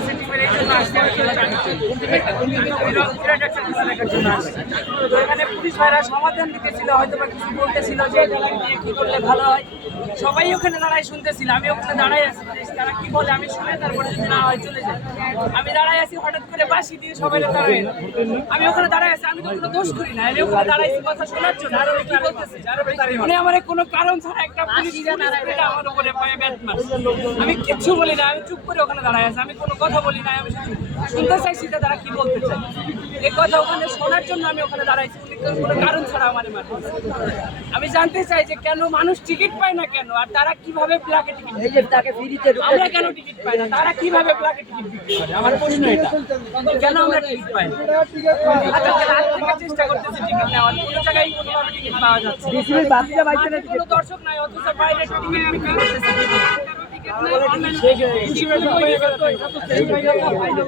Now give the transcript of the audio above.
আছে টিমের এই জন্য আসছে আমি বিরাট একটা খেলা দেখার জন্য আসছি। তো এখানে পুলিশ ভাইরা সমাধান দিতেছিল, হয়তো বা কিছু বলতেছিল যে এটা নিয়ে কি করলে ভালো হয়। সবাই ওখানে দাঁড়ায় শুনতেছিল, আমি ওখানে দাঁড়াই আছি, তারা কি বলে আমি শুনে তারপরে যদি না হয় চলে যাই। আমি দাঁড়াই আছি, হঠাৎ করে বাঁশি দিয়ে সবাই দাঁড়ায়, আমি ওখানে দাঁড়াই আছি, আমি তো কোনো দোষ করি না, আমি ওখানে দাঁড়াইছি কথা শোনার জন্য। আর ওরা কি বলতেছে মানে আমার কোনো কারণ ছাড়া একটা পুলিশ আমার উপরে পায়ে ব্যাট মারছে, আমি কিচ্ছু বলি না, আমি চুপ করে ওখানে দাঁড়ায় আছি, আমি কোনো কথা বলি না, আমি শুনতে চাইছি যে তারা কি বলতে চায় এই কথা ওখানে শোনার জন্য আমি ওখানে দাঁড়াইছি। কোনো কারণ ছাড়া আমার মারছে। আমি জানতে চাই যে কেন মানুষ টিকিট পায় না, কেন আর তারা কিভাবে প্লাকে টিকিট, আমরা কেন টিকিট পাই না, তারা কিভাবে প্লাকে টিকিট বিক্রি করে, আমার প্রশ্ন এটা, কেন আমরা টিকিট পাই না। আচ্ছা রাত থেকে চেষ্টা করতেছি টিকিট নেওয়ার, কোনো জায়গায় কোনোভাবে টিকিট পাওয়া যাচ্ছে না, কোনো দর্শক নাই, অথচ বাইরে টিকিট বিক্রি করতেছে।